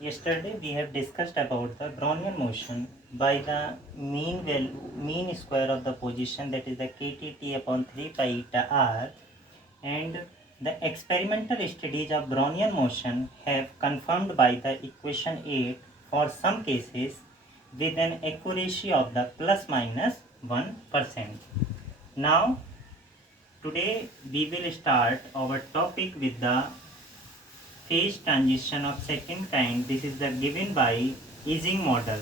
Yesterday we have discussed about the Brownian motion by the mean square of the position, that is the ktt upon 3 pi eta r, and the experimental studies of Brownian motion have confirmed by the equation 8 for some cases with an accuracy of the plus minus 1%. Now today we will start our topic with the phase transition of second kind. This is the given by Ising model.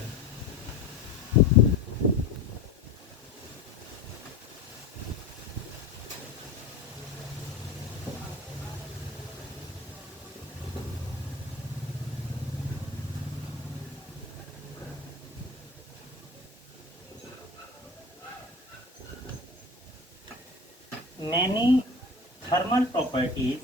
Many thermal properties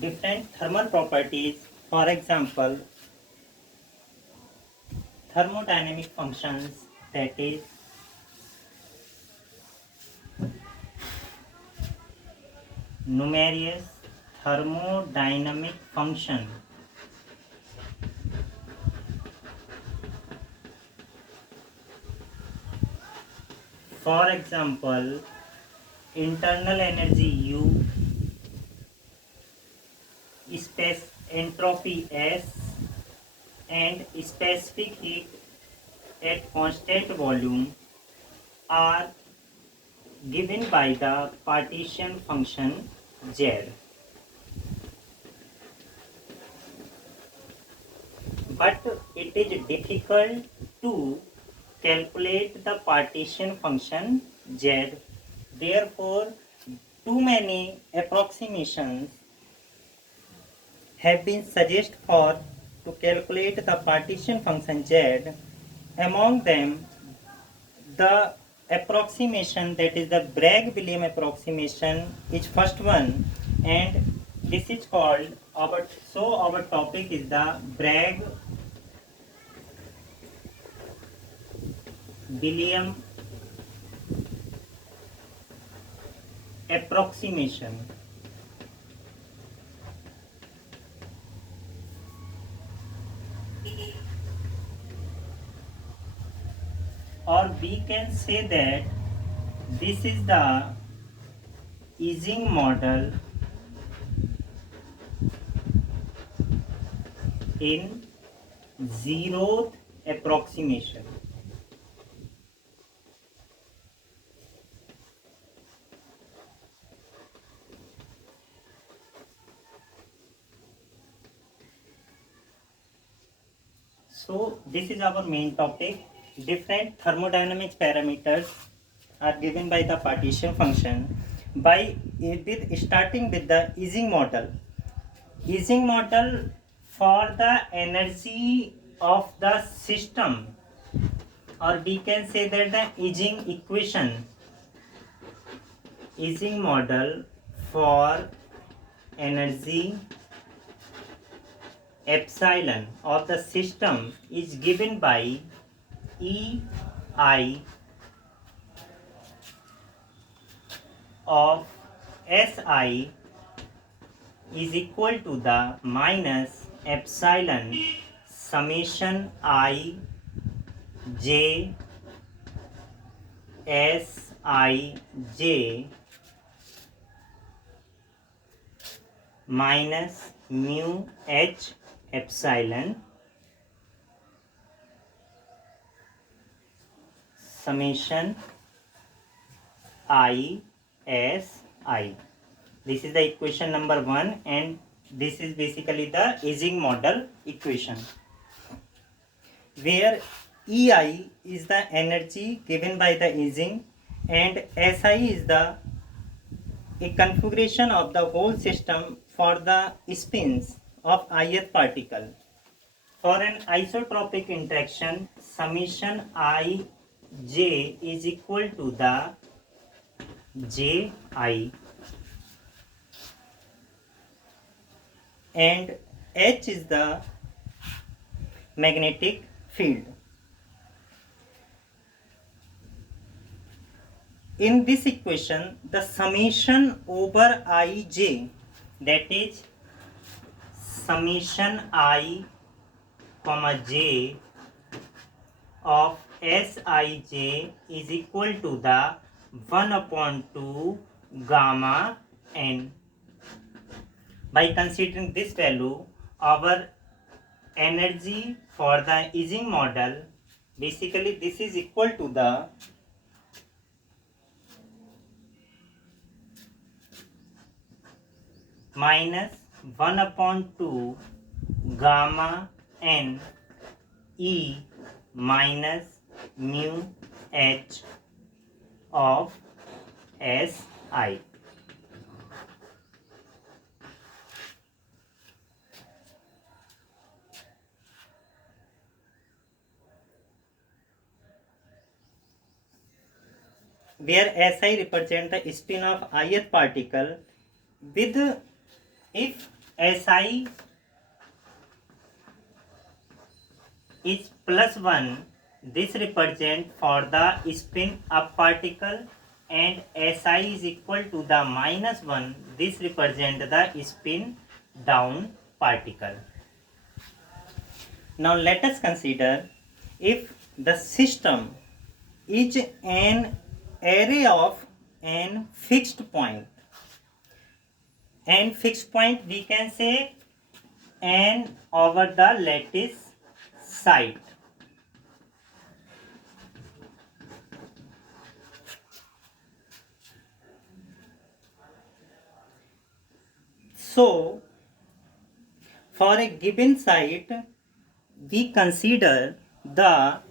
different thermal properties, for example thermodynamic functions, that is numerous thermodynamic function, for example internal energy U, space entropy S, and specific heat at constant volume are given by the partition function Z. But it is difficult to calculate the partition function Z. Therefore, too many approximations have been suggested for to calculate the partition function Z. Among them, the approximation, that is the Bragg-Williams approximation, is first one, and this is called our topic is the Bragg-Williams approximation. Or we can say that this is the Ising model in zeroth approximation. So this is our main topic. Different thermodynamic parameters are given by the partition function starting with the Ising model. Ising model for the energy of the system, or we can say that the Ising equation, Ising model for energy epsilon of the system is given by EI of SI is equal to the minus epsilon summation I j SI j minus mu H epsilon summation I S I. This is the equation number 1, and this is basically the Ising model equation, where EI is the energy given by the Ising and SI is the a configuration of the whole system for the spins of ith particle. For an isotropic interaction, summation I j is equal to the Ji, and H is the magnetic field. In this equation, the summation over Ij, that is summation I comma j of Sij is equal to the 1 upon 2 gamma n. By considering this value, our energy for the Ising model, basically this is equal to the minus 1 upon 2 gamma n E minus mu h of Si. Where Si represents the spin of ith particle, with if Si is plus 1, this represents for the spin up particle, and Si is equal to the minus 1, this represents the spin down particle. Now let us consider if the system is an array of n fixed point. N fixed point we can say n over the lattice site. So for a given site we consider the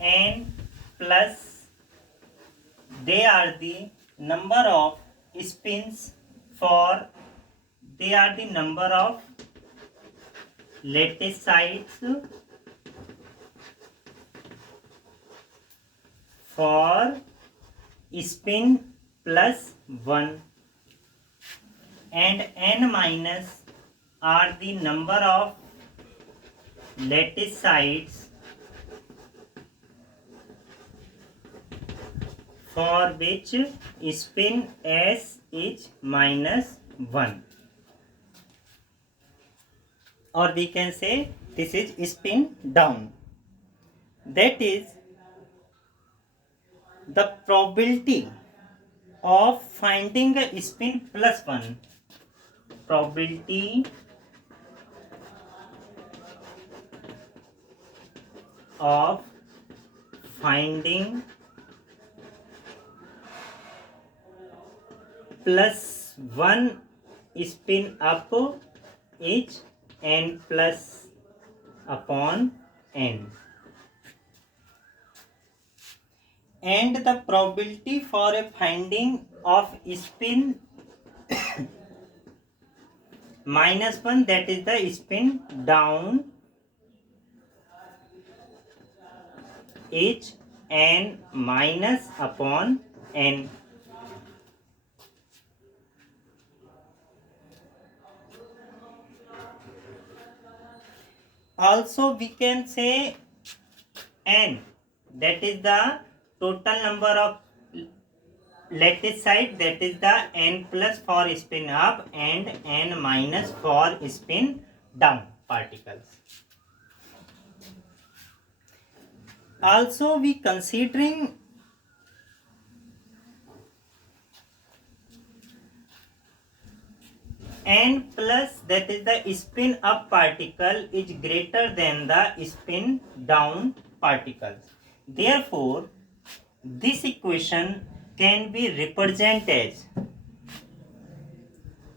n plus, they are the number of spins for, they are the number of lattice sites for spin plus 1, and n minus are the number of lattice sites for which spin s is minus 1, or we can say this is spin down. That is the probability of finding a spin plus 1. Probability of finding plus 1 spin up is n plus upon n. And the probability for a finding of spin minus 1, that is the spin down, is n minus upon n. Also we can say n, that is the total number of lattice site, that is the n plus for spin up and n minus for spin down particles. Also we considering n plus, that is the spin up particle, is greater than the spin down particles. Therefore this equation can be represented as,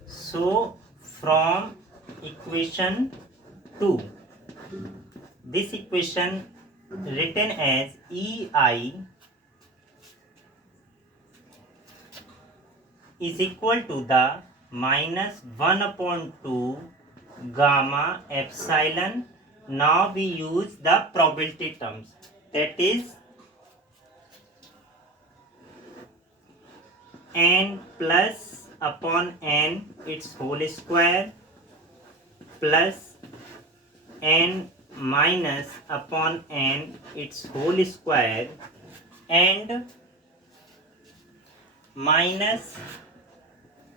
so from equation 2, this equation written as EI is equal to the minus 1 upon 2 gamma epsilon. Now we use the probability terms, that is n plus upon n its whole square plus n minus upon n its whole square and minus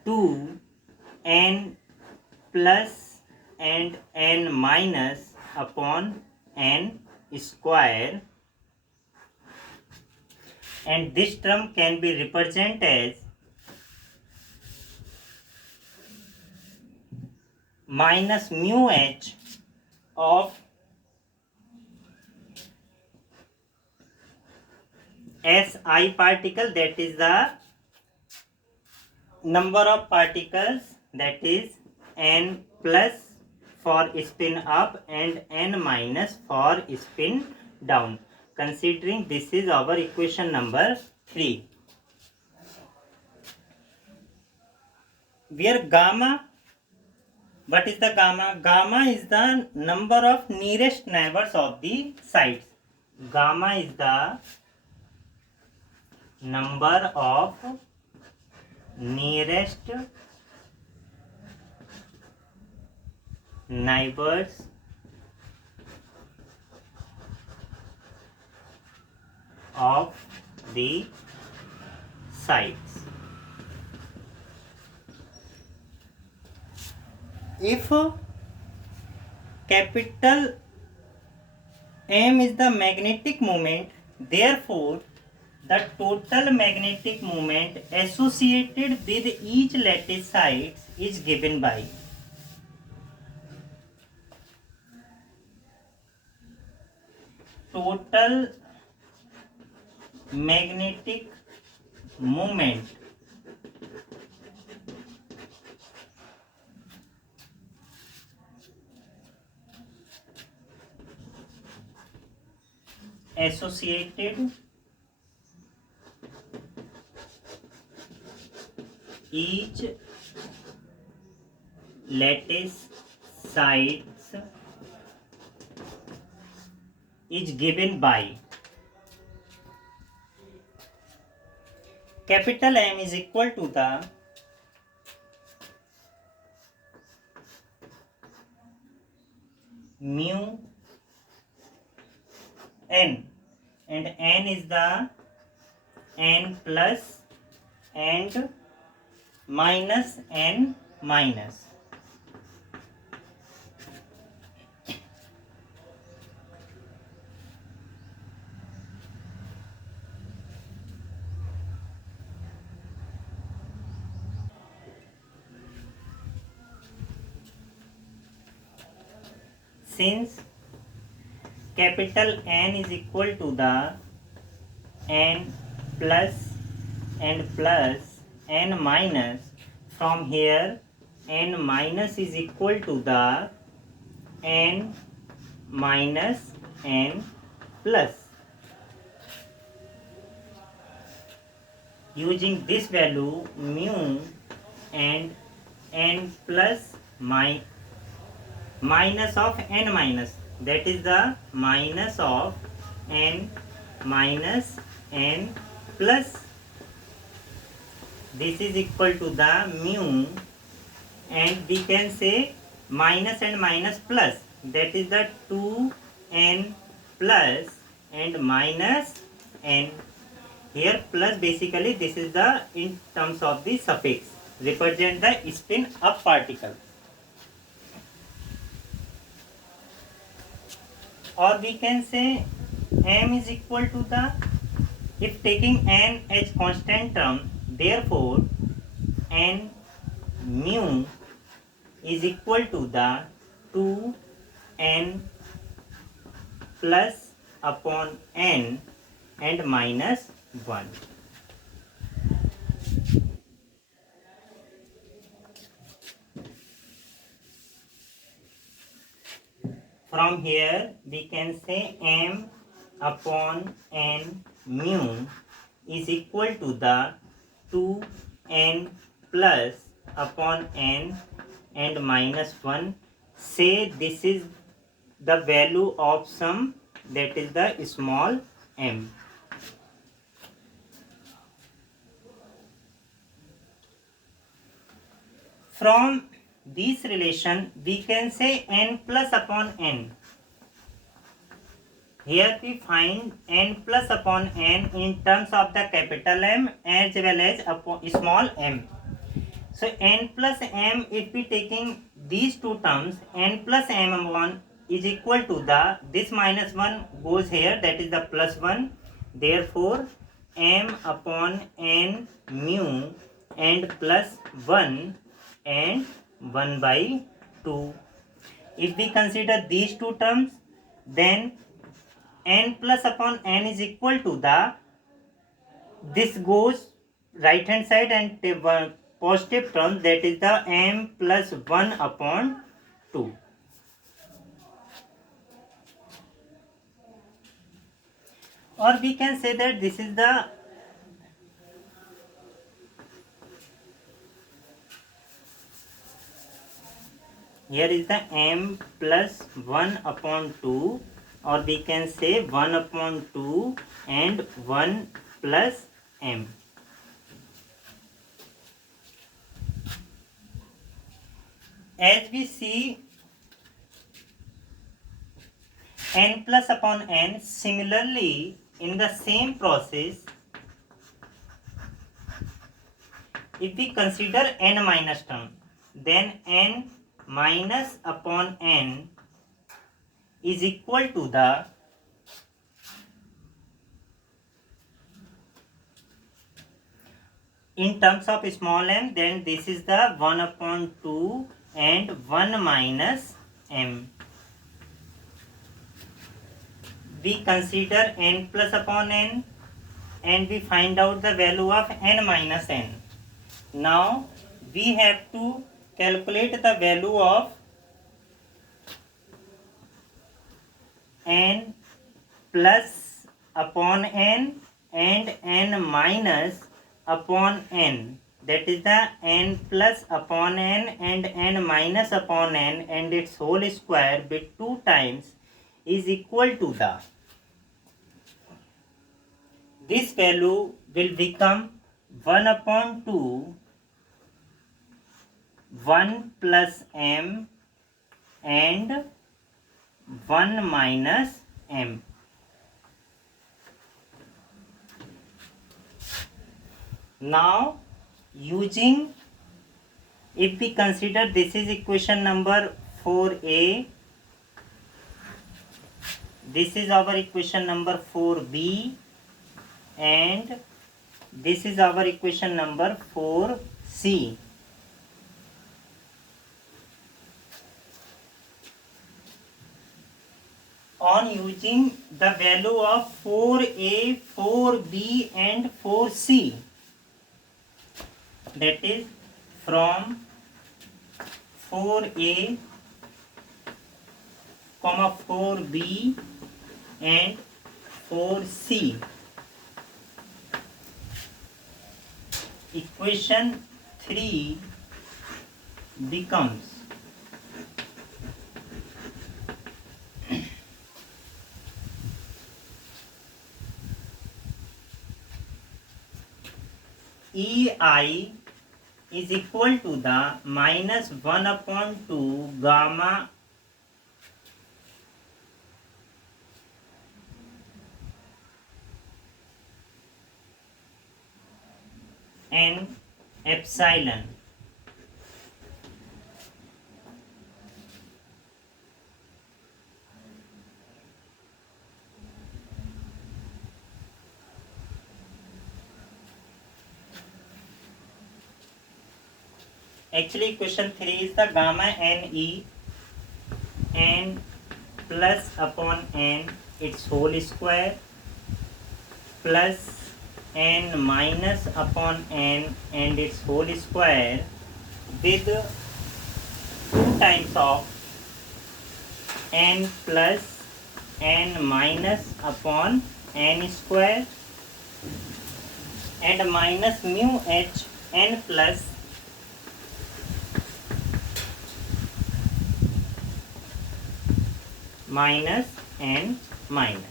2n plus and n minus upon n square, and this term can be represented as minus mu h of Si particle, that is the number of particles, that is n plus for spin up and n minus for spin down, considering this is our equation number 3, where gamma, what is the gamma? Gamma is the number of nearest neighbors of the sites. Gamma is the number of nearest neighbors of the sites. If capital M is the magnetic moment, therefore the total magnetic moment associated with each lattice site is given by total magnetic moment associated each lattice sites is given by capital M is equal to the mu n, and n is the n plus and minus n minus. Since capital N is equal to the n plus and plus n minus, from here n minus is equal to the n minus n plus. Using this value mu and n plus minus of n minus, that is the minus of n minus n plus, this is equal to the mu, and we can say minus and minus plus, that is the 2n plus and minus n. Here plus, basically this is the in terms of the suffix, represent the spin up particle. Or we can say m is equal to the, if taking n as constant term, therefore n mu is equal to the 2n plus upon n and minus 1. From here we can say m upon n mu is equal to the 2n plus upon n and minus 1. Say this is the value of some, that is the small m. From this relation, we can say n plus upon n. Here we find n plus upon n in terms of the capital M as well as upon small m. So n plus m, if we taking these two terms, n plus m1 is equal to the, this minus 1 goes here, that is the plus 1. Therefore, m upon n mu and plus 1 and 1 by 2. If we consider these two terms, then n plus upon n is equal to the, this goes right hand side and positive term, that is the m plus 1 upon 2. Or we can say that this is the, here is the m plus 1 upon 2, or we can say 1 upon 2 and 1 plus m. As we see n plus upon n, similarly in the same process, if we consider n minus term, then n minus upon n is equal to the, in terms of small m, then this is the 1 upon 2 and 1 minus m. We consider n plus upon n and we find out the value of n minus n. Now we have to calculate the value of n plus upon n and n minus upon n, that is the n plus upon n and n minus upon n and its whole square with 2 times is equal to the, this value will become 1 upon 2 1 plus m and 1 minus m. Now using, if we consider this is equation number 4a, this is our equation number 4b, and this is our equation number 4c. On using the value of 4a, 4b and 4c, that is from 4a, 4b and 4c, equation 3 becomes EI is equal to the minus 1 upon 2 gamma n epsilon. Actually question 3 is the gamma ne n plus upon n its whole square plus n minus upon n and its whole square with 2 times of n plus n minus upon n square and minus mu h n plus minus n minus.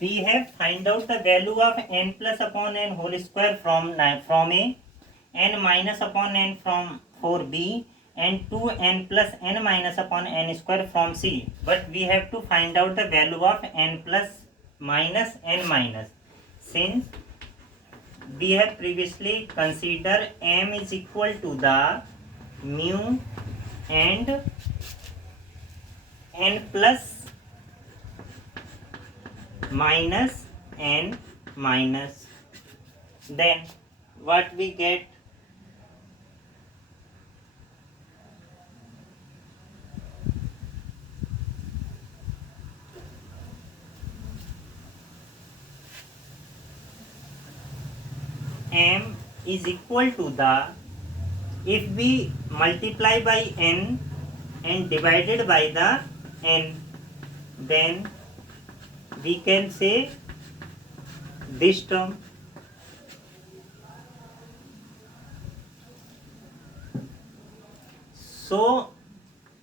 we have find out the value of n plus upon n whole square from A, n minus upon n from 4b, and 2n plus n minus upon n square from C. But we have to find out the value of n plus minus n minus. Since we have previously considered m is equal to the mu and n plus minus n minus, then what we get? M is equal to the, if we multiply by n and divided by the n, then we can say this term. So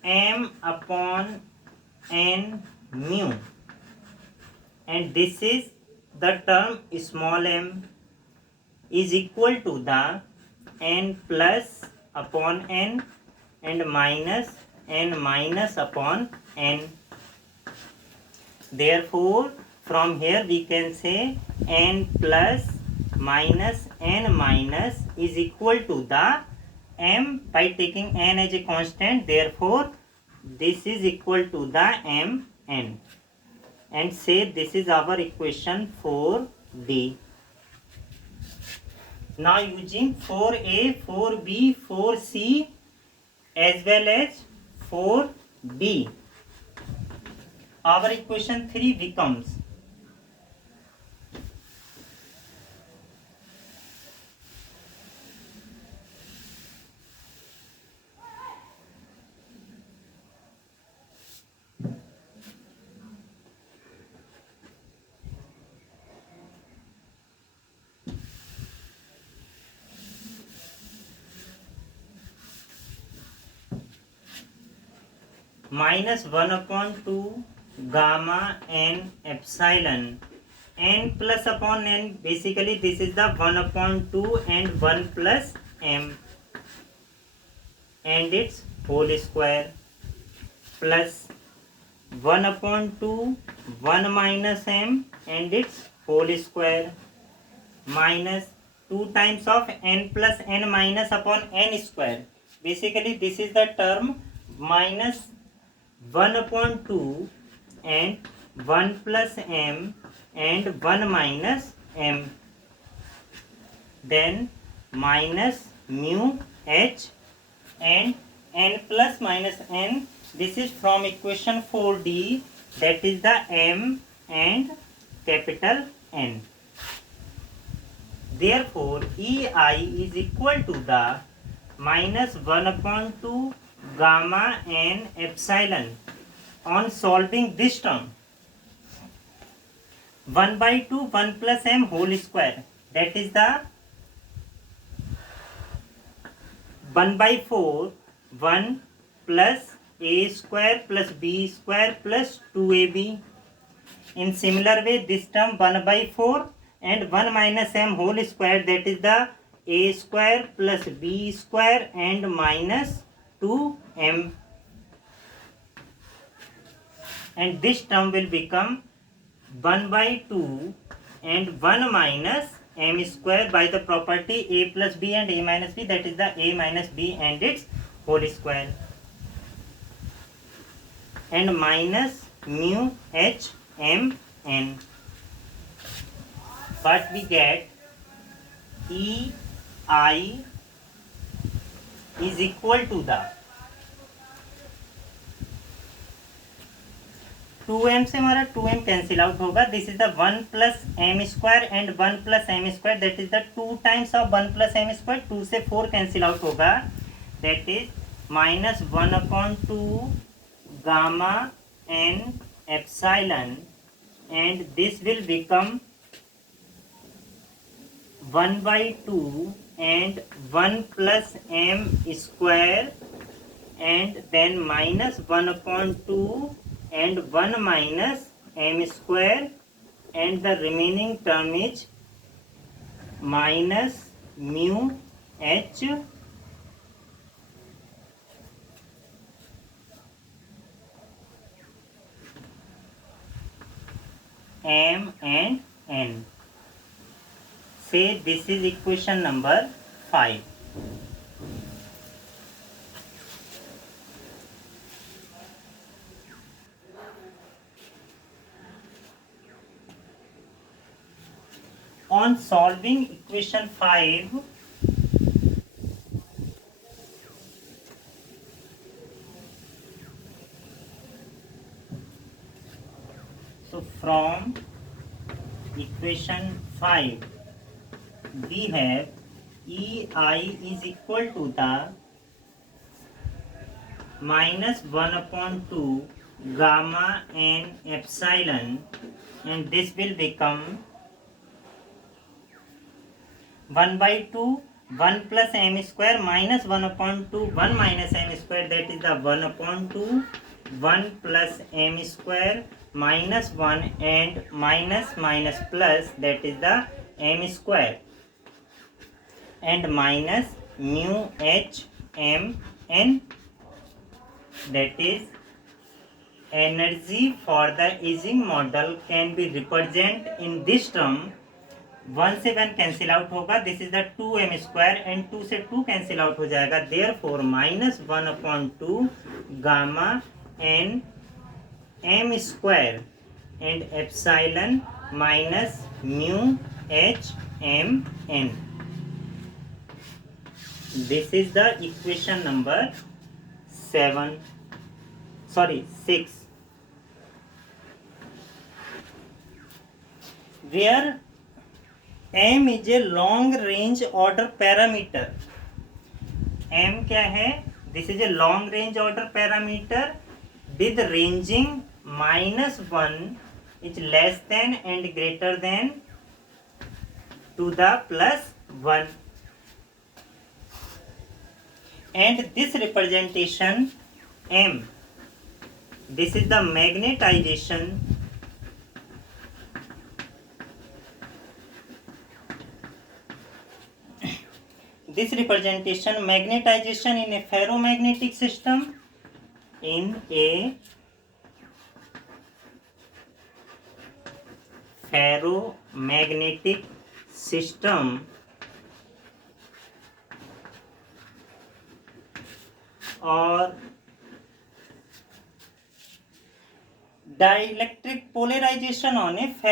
m upon n mu, and this is the term small m, is equal to the n plus upon n and minus n minus upon n. Therefore, from here we can say n plus minus n minus is equal to the m by taking n as a constant. Therefore, this is equal to the m n, and say this is our equation 4D. Now using 4a, 4b, 4c as well as 4d, our equation 3 becomes minus 1 upon 2 gamma n epsilon, n plus upon n, basically this is the 1 upon 2 and 1 plus m and its whole square, plus 1 upon 2 1 minus m and its whole square, minus 2 times of n plus n minus upon n square. Basically this is the term minus 1 upon 2 and 1 plus m and 1 minus m, then minus mu h and n plus minus n. This is from equation 4D, that is the m and capital N. Therefore, EI is equal to the minus 1 upon 2 gamma n epsilon. On solving this term, 1 by 2 1 plus m whole square, that is the 1 by 4 1 plus a square plus b square plus 2ab. In similar way, this term 1 by 4 and 1 minus m whole square, that is the a square plus b square and minus 2m, and this term will become 1 by 2 and 1 minus m square by the property a plus b and a minus b, that is the a minus b and its whole square, and minus mu h m n. But we get E I is equal to the 2m से हमारा 2m cancel out होगा. This is the 1 plus M square and 1 plus M square, that is the 2 times of 1 plus M square. 2 से 4 cancel out होगा, that is minus 1 upon 2 gamma N epsilon, and this will become 1 by 2 and 1 plus m square, and then minus 1 upon 2 and 1 minus m square and the remaining term is minus mu h m and n. Say this is equation number 5. On solving equation 5, so from equation 5 we have EI is equal to the minus 1 upon 2 gamma n epsilon, and this will become 1 by 2 1 plus m square minus 1 upon 2 1 minus m square, that is the 1 upon 2 1 plus m square minus 1 and minus minus plus, that is the m square, and minus mu h m n, that is energy for the aging model can be represented in this term. 1 से 1 cancel out होगा, this is the 2m square and 2 से 2 cancel out हो जाएगा, therefore minus 1 upon 2 gamma n m square and epsilon minus mu h m n. This is the equation number 6, where m is a long range order parameter. m क्या है? This is a long range order parameter with ranging minus 1 is less than and greater than to the plus 1, and this representation m, this is the magnetization magnetization in a ferromagnetic system, in a ferromagnetic system or dielectric polarization on a